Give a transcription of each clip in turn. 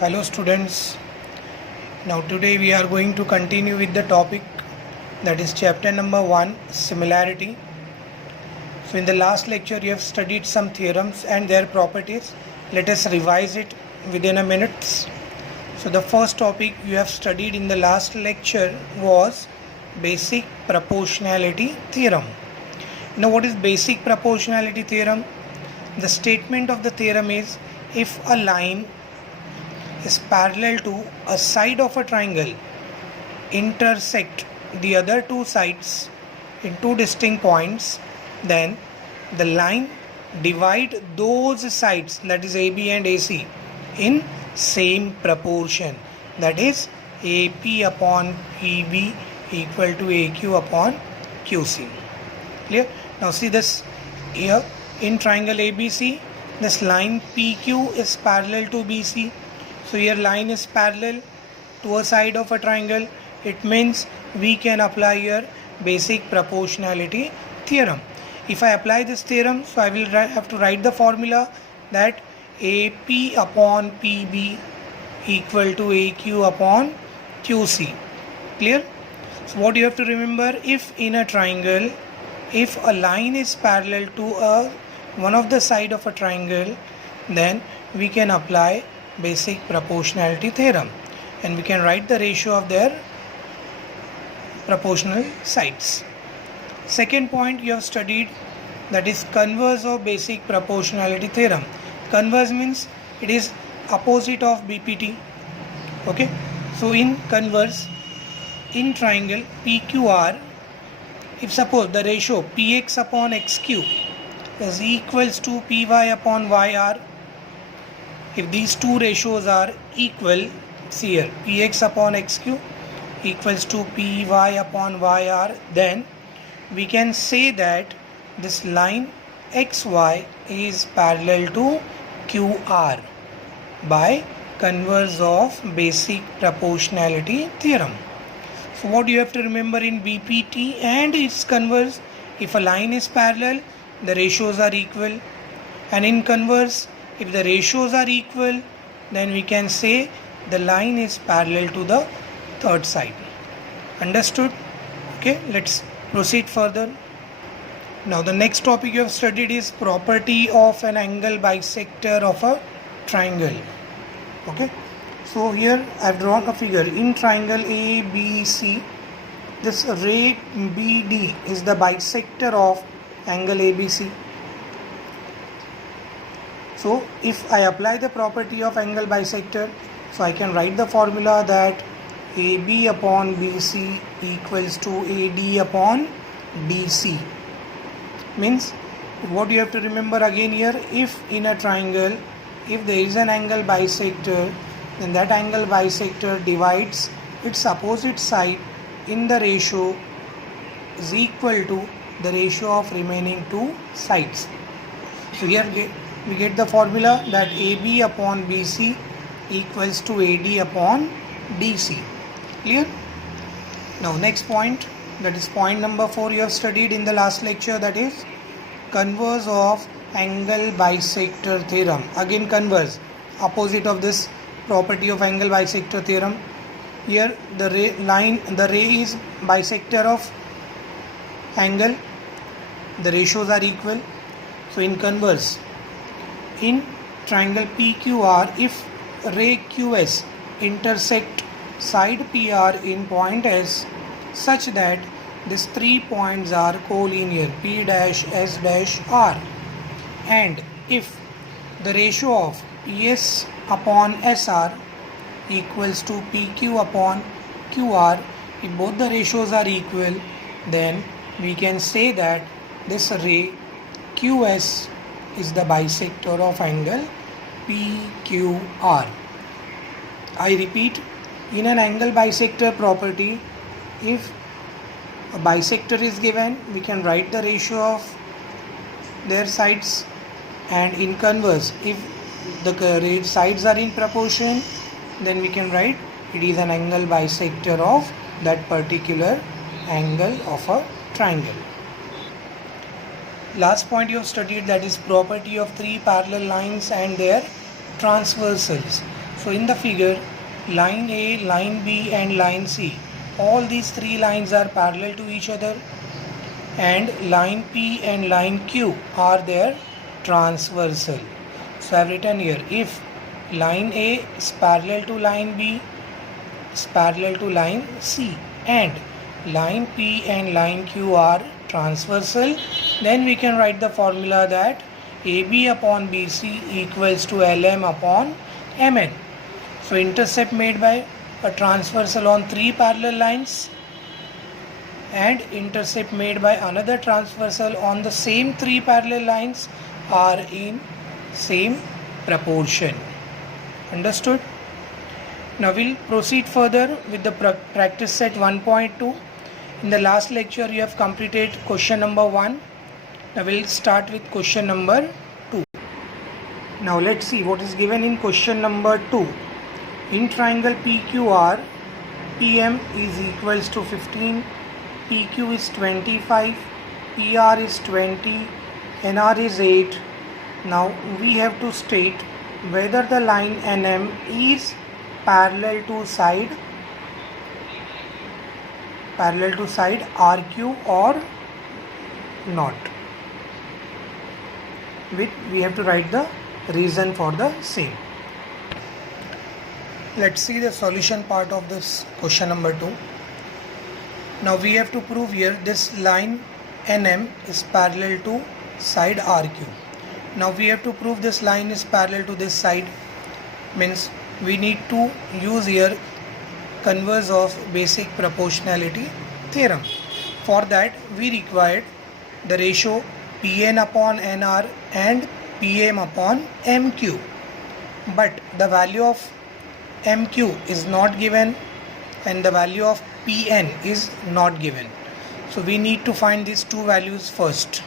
Hello students. Now today we are going to continue with the topic that is chapter number 1, similarity. So in the last lecture you have studied some theorems and their properties. Let us revise it within a minute. So the first topic you have studied in the last lecture was basic proportionality theorem. Now what is basic proportionality theorem? The statement of the theorem is if a line is parallel to a side of a triangle intersect the other two sides in two distinct points, then the line divide those sides, that is AB and AC, in same proportion, that is AP upon PB equal to AQ upon QC. Clear? Now see this here in triangle ABC, this line PQ is parallel to BC. So here line is parallel to a side of a triangle. It means we can apply here basic proportionality theorem. If I apply this theorem, so I will have to write the formula that AP upon PB equal to AQ upon QC. Clear? So what you have to remember, if in a triangle, if a line is parallel to one of the side of a triangle, then we can apply basic proportionality theorem and we can write the ratio of their proportional sides. Second point you have studied, that is converse of basic proportionality theorem. Converse means it is opposite of BPT. Okay, so in converse, in triangle PQR, if suppose the ratio PX upon XQ is equals to PY upon YR, if these two ratios are equal, see here Px upon Xq equals to Py upon Yr, then we can say that this line XY is parallel to QR by converse of basic proportionality theorem. So what you have to remember in BPT and its converse, if a line is parallel, the ratios are equal, and in converse, if the ratios are equal, then we can say the line is parallel to the third side. Understood? Okay, let's proceed further. Now the next topic you have studied is property of an angle bisector of a triangle. Okay, so here I have drawn a figure. In triangle ABC, this ray BD is the bisector of angle ABC. So if I apply the property of angle bisector, so I can write the formula that AB upon BC equals to AD upon DC. Means what you have to remember again here, if in a triangle, if there is an angle bisector, then that angle bisector divides its opposite side in the ratio is equal to the ratio of remaining two sides. So here we get the formula that AB upon BC equals to AD upon DC. Clear? Now next point, that is point number 4 you have studied in the last lecture, that is converse of angle bisector theorem. Again converse, opposite of this property of angle bisector theorem. Here the ray is bisector of angle, the ratios are equal. So in converse, in triangle PQR, if ray QS intersect side PR in point S such that these 3 points are collinear, P dash S dash R, and if the ratio of PS upon SR equals to PQ upon QR, if both the ratios are equal, then we can say that this ray QS is the bisector of angle PQR. I repeat, in an angle bisector property, if a bisector is given, we can write the ratio of their sides, and in converse, if the sides are in proportion, then we can write it is an angle bisector of that particular angle of a triangle. Last point you have studied, that is property of three parallel lines and their transversals. So in the figure, line A, line B and line C, all these three lines are parallel to each other, and line P and line Q are their transversal. So I have written here, if line A is parallel to line B, is parallel to line C, and line P and line Q are transversal, then we can write the formula that AB upon BC equals to LM upon MN. So intercept made by a transversal on three parallel lines and intercept made by another transversal on the same three parallel lines are in same proportion. Understood? Now we'll proceed further with the practice set 1.2. In the last lecture you have completed question number 1. Now we'll start with question number 2. Now let's see what is given in question number 2. In triangle PQR, PM is equals to 15, PQ is 25, PR is 20, NR is 8. Now we have to state whether the line NM is parallel to side RQ or not. We have to write the reason for the same. Let's see the solution part of this question number 2. Now we have to prove here this line NM is parallel to side RQ. Now we have to prove this line is parallel to this side, means we need to use here converse of basic proportionality theorem. For that we required the ratio Pn upon Nr and Pm upon Mq, but the value of Mq is not given and the value of Pn is not given. So we need to find these two values first.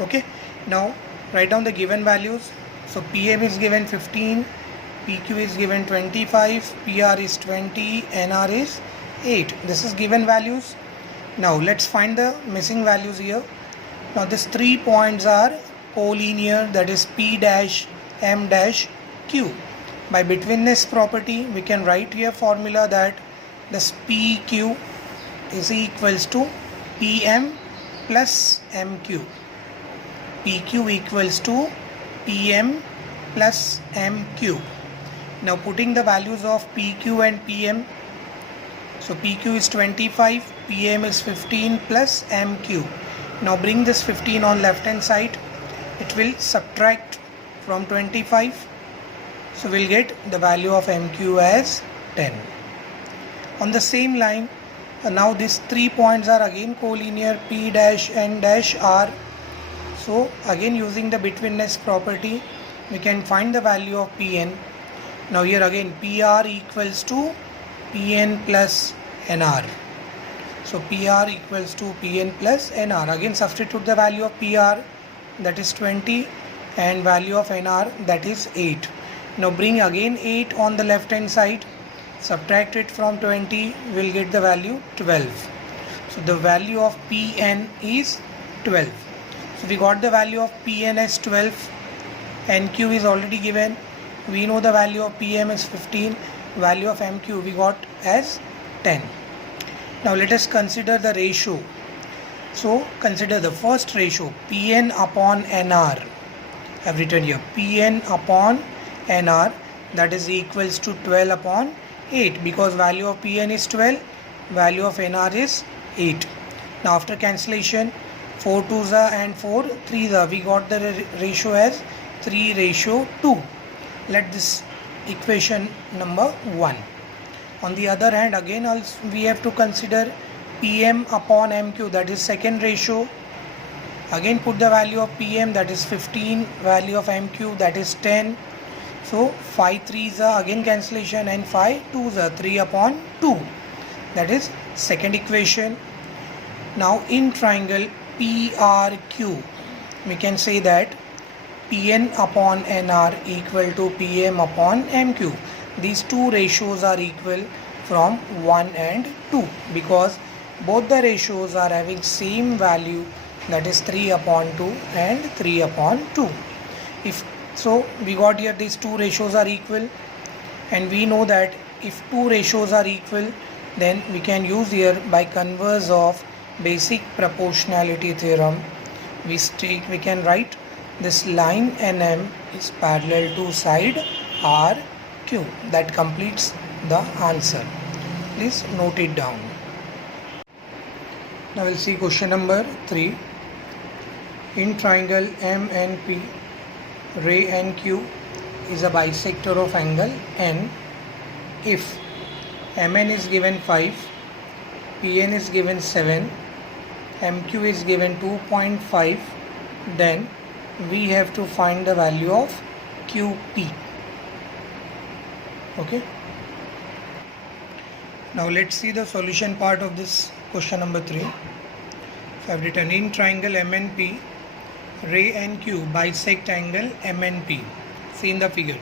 Okay, now write down the given values. So Pm is given 15, PQ is given 25, PR is 20, NR is 8. This is given values. Now let's find the missing values here. Now these 3 points are collinear, that is P dash, M dash, Q. By betweenness property we can write here formula that this PQ is equals to PM plus MQ. PQ equals to PM plus MQ. Now putting the values of PQ and PM. So PQ is 25, PM is 15 plus MQ. Now bring this 15 on left hand side. It will subtract from 25. So we'll get the value of MQ as 10. On the same line, now these 3 points are again collinear, P dash, N dash, R. So again using the betweenness property, we can find the value of Pn. Now here again PR equals to Pn plus Nr. So PR equals to Pn plus Nr. Again substitute the value of PR, that is 20, and value of Nr, that is 8. Now bring again 8 on the left hand side, subtract it from 20, we'll get the value 12. So the value of Pn is 12. So we got the value of Pn as 12, NQ is already given. We know the value of PM is 15, value of MQ we got as 10. Now let us consider the ratio. So consider the first ratio, Pn upon Nr. I have written here Pn upon Nr, that is equals to 12 upon 8, because value of Pn is 12, value of Nr is 8. Now after cancellation, 4 2s are and 4 3s are, we got the ratio as 3:2. Let this equation number 1. On the other hand, again also we have to consider Pm upon MQ, that is second ratio. Again put the value of Pm, that is 15, value of MQ, that is 10. So 5 3s are again cancellation and 5 2s are 3 upon 2. That is second equation. Now in triangle PRQ, we can say that Pn upon Nr equal to Pm upon Mq. These two ratios are equal from 1 and 2, because both the ratios are having same value, that is 3 upon 2 and 3 upon 2. If so, we got here these two ratios are equal, and we know that if two ratios are equal, then we can use here by converse of basic proportionality theorem. We can write this line NM is parallel to side RQ. That completes the answer. Please note it down. Now we'll see question number 3. In triangle MNP, ray NQ is a bisector of angle N if MN is given 5, PN is given 7, MQ is given 2.5, then we have to find the value of QP. Okay. Now let's see the solution part of this question number 3. So I've written in triangle MNP, ray NQ bisect angle MNP. See in the figure.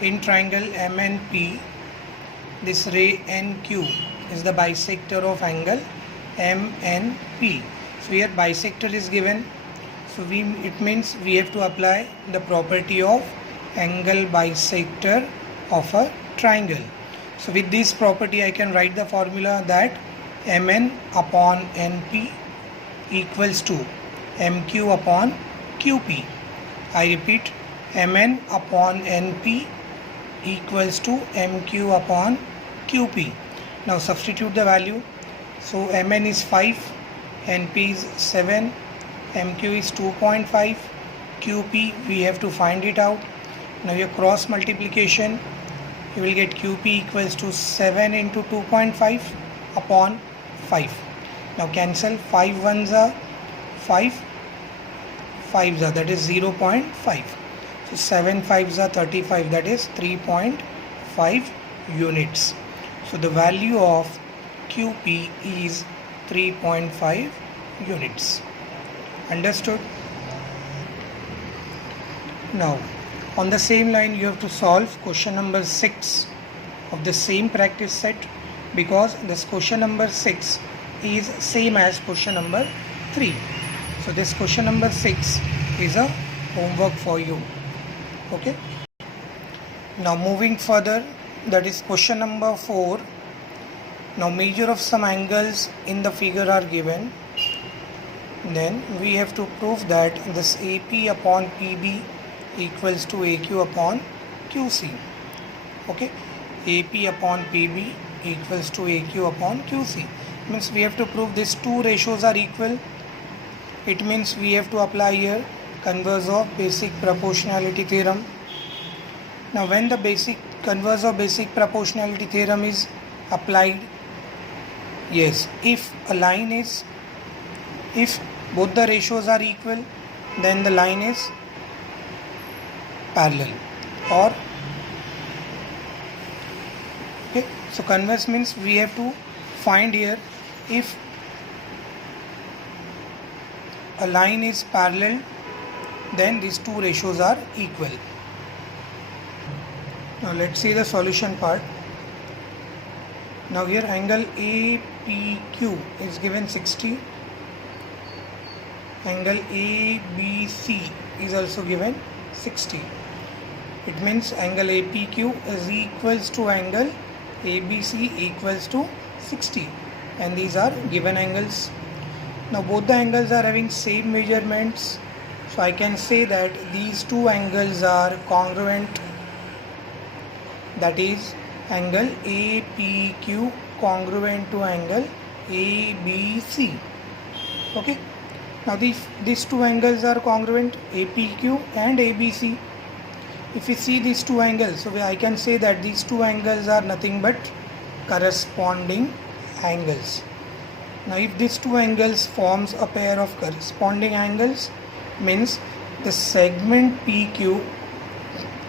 In triangle MNP, this ray NQ is the bisector of angle MNP. So here bisector is given. So it means we have to apply the property of angle bisector of a triangle. So with this property I can write the formula that Mn upon Np equals to Mq upon QP. I repeat, Mn upon Np equals to Mq upon QP. Now substitute the value. So Mn is 5, Np is 7, MQ is 2.5, QP we have to find it out. Now your cross multiplication, you will get QP equals to 7 into 2.5 upon 5. Now cancel, 5 ones are 5, 5s are, that is 0.5. So 7 5s are 35, that is 3.5 units. So the value of QP is 3.5 units. Understood? Now on the same line you have to solve question number 6 of the same practice set, because this question number 6 is same as question number 3. So this question number 6 is a homework for you. Okay. Now moving further, that is question number 4. Now measure of some angles in the figure are given. Then we have to prove that this AP upon PB equals to AQ upon QC. Okay, AP upon PB equals to AQ upon QC. Means we have to prove these two ratios are equal. It means we have to apply here converse of basic proportionality theorem. Now when the basic converse of basic proportionality theorem is applied, yes, if both the ratios are equal, then the line is parallel. Or okay, so converse means we have to find here if a line is parallel, then these two ratios are equal. Now let's see the solution part. Now here angle APQ is given 60. Angle ABC is also given 60. It means angle APQ is equals to angle ABC equals to 60, and these are given angles. Now both the angles are having same measurements, so I can say that these two angles are congruent. That is angle APQ congruent to angle ABC. Okay. Now these two angles are congruent, APQ and ABC. If we see these two angles, so I can say that these two angles are nothing but corresponding angles. Now if these two angles forms a pair of corresponding angles, means the segment PQ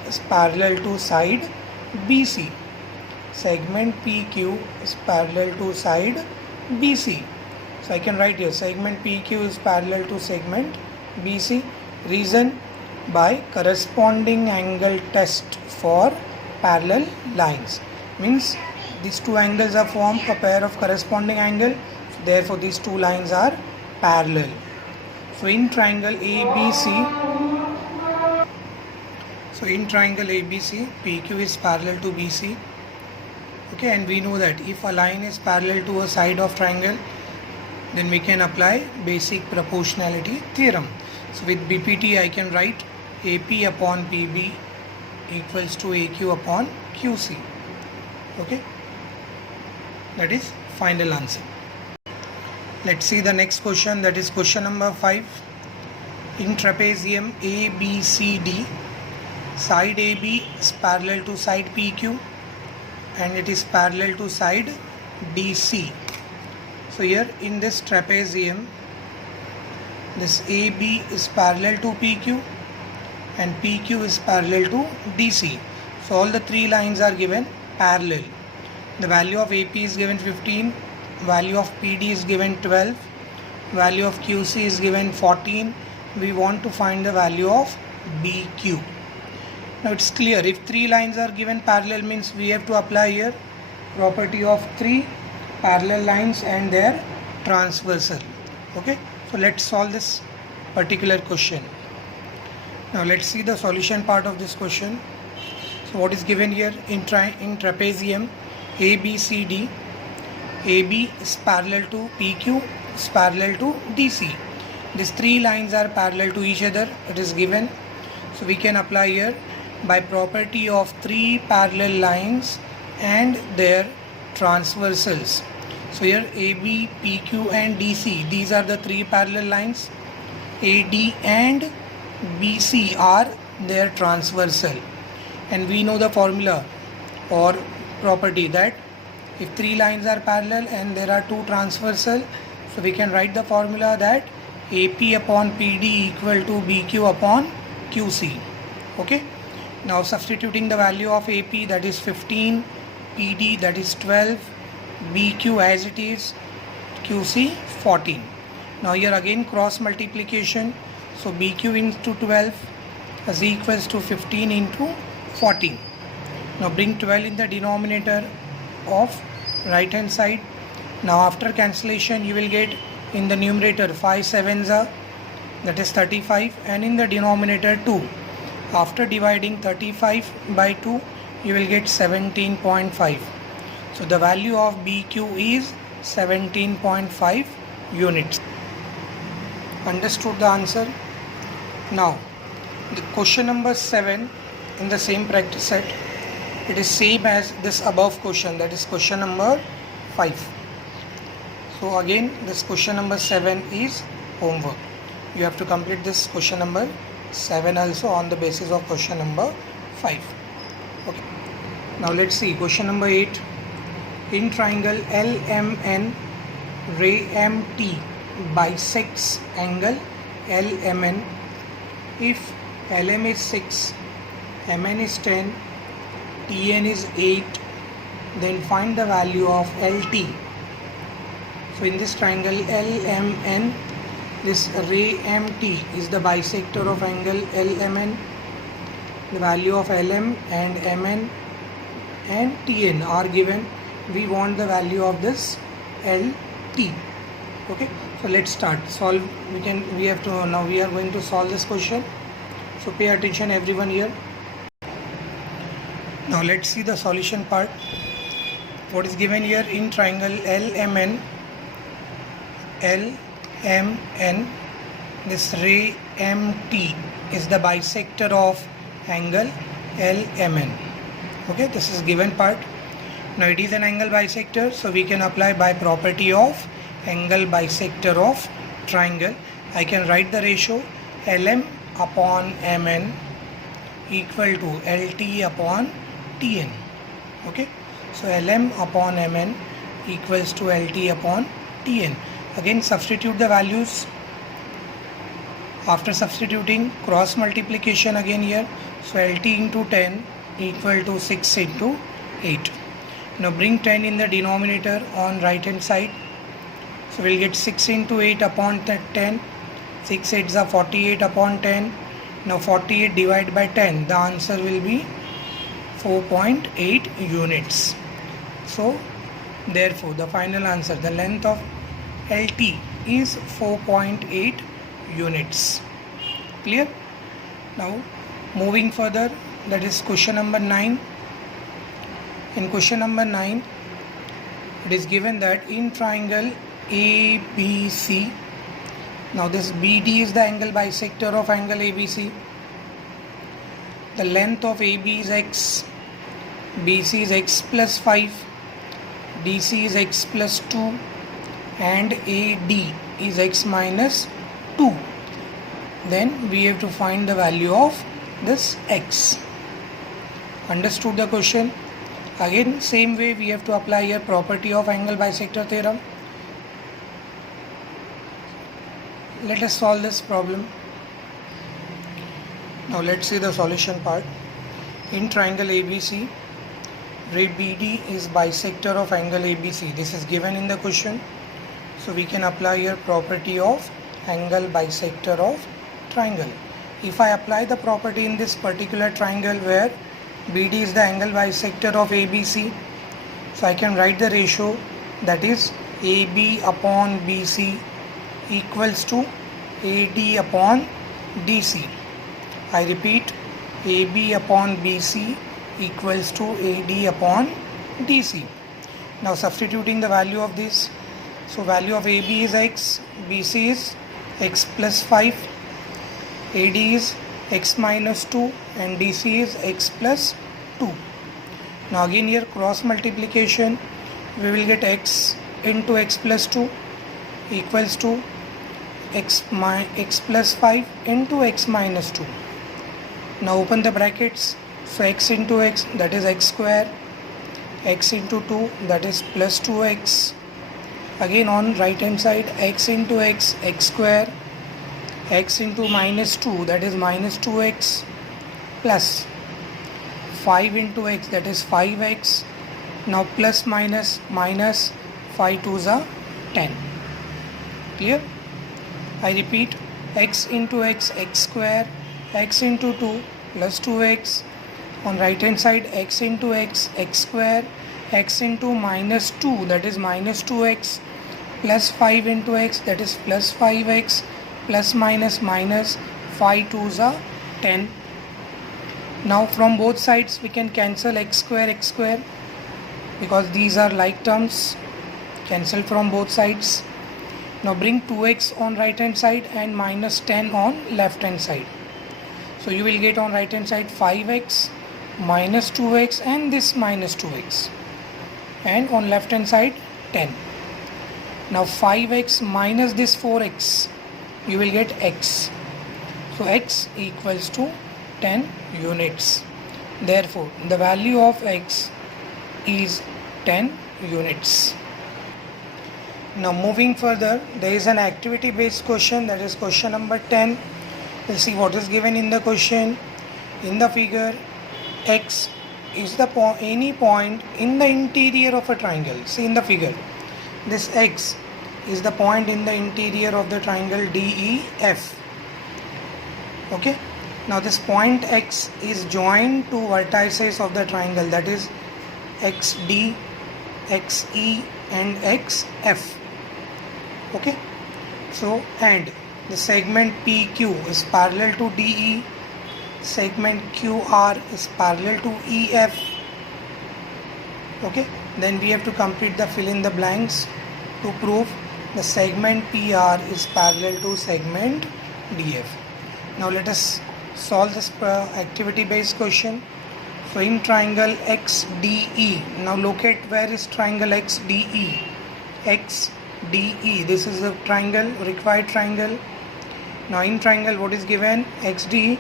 is parallel to side BC. Segment PQ is parallel to side BC. So I can write here segment PQ is parallel to segment BC. Reason, by corresponding angle test for parallel lines. Means these two angles are formed a pair of corresponding angle. Therefore these two lines are parallel. So in triangle ABC, So in triangle ABC, PQ is parallel to BC. Okay, and we know that if a line is parallel to a side of triangle, then we can apply basic proportionality theorem. So with BPT I can write AP upon PB equals to AQ upon QC. Okay, that is final answer. Let's see the next question, that is question number 5. In trapezium ABCD, side AB is parallel to side PQ and it is parallel to side DC. So here in this trapezium, this AB is parallel to PQ and PQ is parallel to DC. So all the three lines are given parallel. The value of AP is given 15, value of PD is given 12, value of QC is given 14. We want to find the value of BQ. Now it's clear, if three lines are given parallel means we have to apply here property of three parallel lines and their transversal. Okay, so let's solve this particular question. Now let's see the solution part of this question. So what is given here in trapezium ABCD, AB is parallel to PQ, is parallel to DC. These three lines are parallel to each other, it is given. So we can apply here by property of three parallel lines and their transversals. So here AB, PQ and DC, these are the three parallel lines. AD and BC are their transversal. And we know the formula or property that if three lines are parallel and there are two transversal, so we can write the formula that AP upon PD equal to BQ upon QC. Okay, now substituting the value of AP, that is 15, PD that is 12, BQ as it is, QC 14. Now here again cross multiplication, so BQ into 12 is equals to 15 into 14. Now bring 12 in the denominator of right hand side. Now after cancellation you will get in the numerator 5 sevens are, that is 35, and in the denominator 2. After dividing 35 by 2 you will get 17.5. So the value of BQ is 17.5 units. Understood the answer? Now the question number 7 in the same practice set, it is same as this above question, that is question number 5. So again this question number 7 is homework. You have to complete this question number 7 also on the basis of question number 5. Okay. Now let's see question number 8. In triangle LMN, ray MT bisects angle LMN. If LM is 6, MN is 10, TN is 8, then find the value of LT. So in this triangle LMN, this ray MT is the bisector of angle LMN. The value of LM and MN and TN are given. We want the value of this LT. Okay, so let's start solve. We are going to solve this question, so pay attention everyone here. Now let's see the solution part. What is given here in triangle LMN, this ray MT is the bisector of angle LMN. Okay, this is given part. Now it is an angle bisector, so we can apply by property of angle bisector of triangle. I can write the ratio LM upon MN equal to LT upon TN. Okay, so LM upon MN equals to LT upon TN. Again substitute the values. After substituting, cross multiplication again here, so LT into 10 equal to 6 into 8. Now bring 10 in the denominator on right hand side, so we'll get 6 into 8 upon 10. 6 8s are 48 upon 10. Now 48 divided by 10, the answer will be 4.8 units. So therefore the final answer, the length of LT is 4.8 units. Clear? Now Moving further, that is question number 9. In question number 9, it is given that in triangle ABC, now this BD is the angle bisector of angle ABC. The length of AB is x, BC is x plus 5, DC is x plus 2, and AD is x minus 2. Then we have to find the value of this x. Understood the question? Again, same way we have to apply here property of angle bisector theorem. Let us solve this problem. Now let's see the solution part. In triangle ABC, ray BD is bisector of angle ABC. This is given in the question. So we can apply here property of angle bisector of triangle. If I apply the property in this particular triangle where BD is the angle bisector of ABC, so I can write the ratio, that is AB upon BC equals to AD upon DC. I repeat, AB upon BC equals to AD upon DC. Now substituting the value of this, so value of AB is x, BC is x plus 5, AD is x minus 2, and DC is x plus 2. Now again here cross multiplication, we will get x into x plus 2 equals to x plus 5 into x minus 2. Now open the brackets, so x into x, that is x square, x into 2, that is plus 2x. Again on right hand side, x into x, x square, x into minus 2, that is minus 2x, plus 5 into x, that is 5x. Now plus minus 5 2s are 10. Clear? I repeat, x into x, x square, x into 2 plus 2x. On right hand side, x into x, x square, x into minus 2, that is minus 2x, plus 5 into x, that is plus 5x, plus minus 5 2s are 10. Now from both sides we can cancel x square because these are like terms. Cancel from both sides. Now bring 2x on right hand side and minus 10 on left hand side. So you will get on right hand side 5x minus 2x and this minus 2x, and on left hand side 10. Now 5x minus this 4x, you will get x. So x equals to 10 units. Therefore the value of x is 10 units. Now moving further, there is an activity based question, that is question number 10. We'll see what is given in the question. In the figure, x is the any point in the interior of a triangle. See in the figure, this x is the point in the interior of the triangle DEF. Okay. Now this point x is joined to vertices of the triangle, that is XD, XE and XF. Okay. So and the segment PQ is parallel to DE, segment QR is parallel to EF. Okay. Then we have to complete the fill in the blanks to prove the segment PR is parallel to segment DF. Now let us solve this activity based question. So in triangle XDE, now locate where is triangle XDE. XDE, this is the triangle, required triangle. Now in triangle what is given? XD,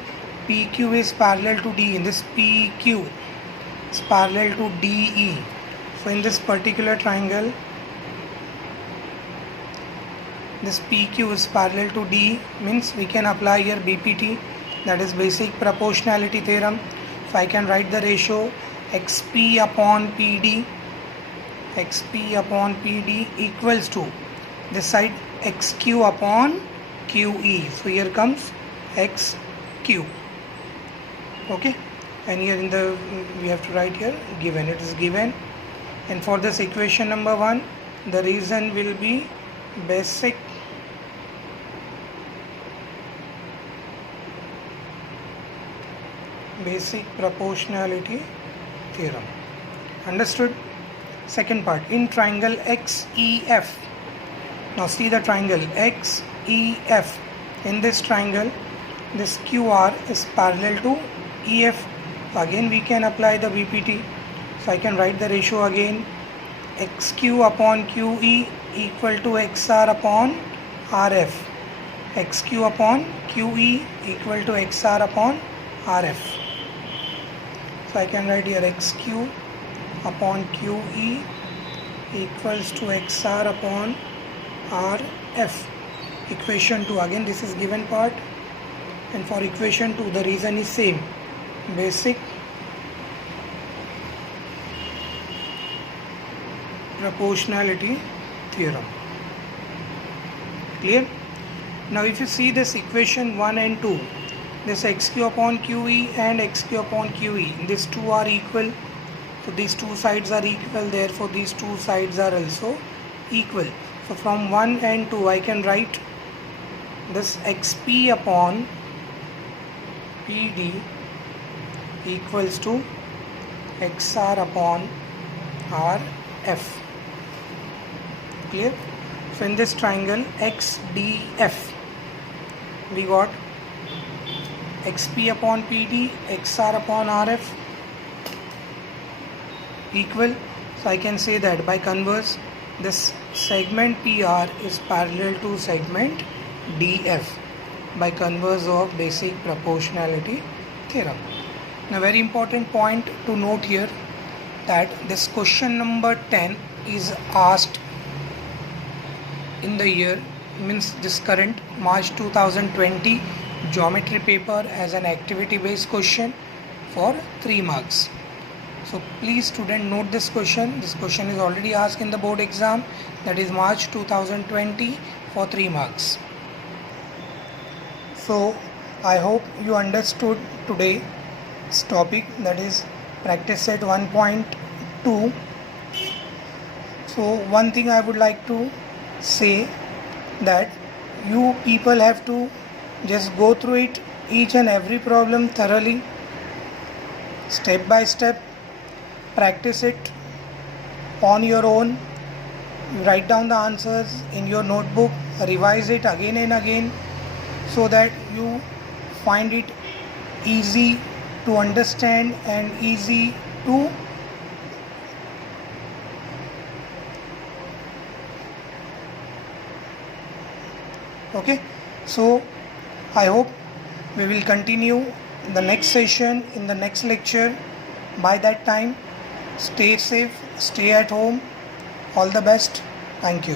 PQ is parallel to DE. In this PQ is parallel to DE. So in this particular triangle, this PQ is parallel to DE, means we can apply here BPT, that is basic proportionality theorem. So I can write the ratio XP upon PD, XP upon PD equals to this side XQ upon QE. So here comes XQ. Okay, and here in the we have to write here given, it is given. And for this equation number 1, the reason will be basic basic proportionality theorem. Understood? Second part, in triangle XEF. Now see the triangle XEF. In this triangle, this QR is parallel to EF. So again we can apply the BPT. So I can write the ratio again. XQ upon QE equal to XR upon RF. XQ upon QE equal to XR upon RF. So I can write here XQ upon QE equals to XR upon RF. Equation 2, again this is given part, and for equation 2 the reason is same, basic proportionality theorem. Clear? Now if you see this equation 1 and 2, this XQ upon QE and XQ upon QE, these two are equal. So these two sides are equal, therefore these two sides are also equal. So from 1 and 2 I can write this XP upon PD equals to XR upon RF. Clear? So in this triangle XDF we got XP upon PD, XR upon RF equal. So I can say that by converse this segment PR is parallel to segment DF by converse of basic proportionality theorem. Now very important point to note here that this question number 10 is asked in the year, means this current March 2020 geometry paper as an activity based question for 3 marks. So please student note this question. This question is already asked in the board exam, that is March 2020 for 3 marks. So I hope you understood today's topic, that is practice set 1.2. So one thing I would like to say, that you people have to just go through it, each and every problem thoroughly, step by step, practice it on your own, write down the answers in your notebook, revise it again and again, so that you find it easy to understand and easy to okay. So I hope we will continue the next session in the next lecture. By that time, stay safe, stay at home. All the best. Thank you.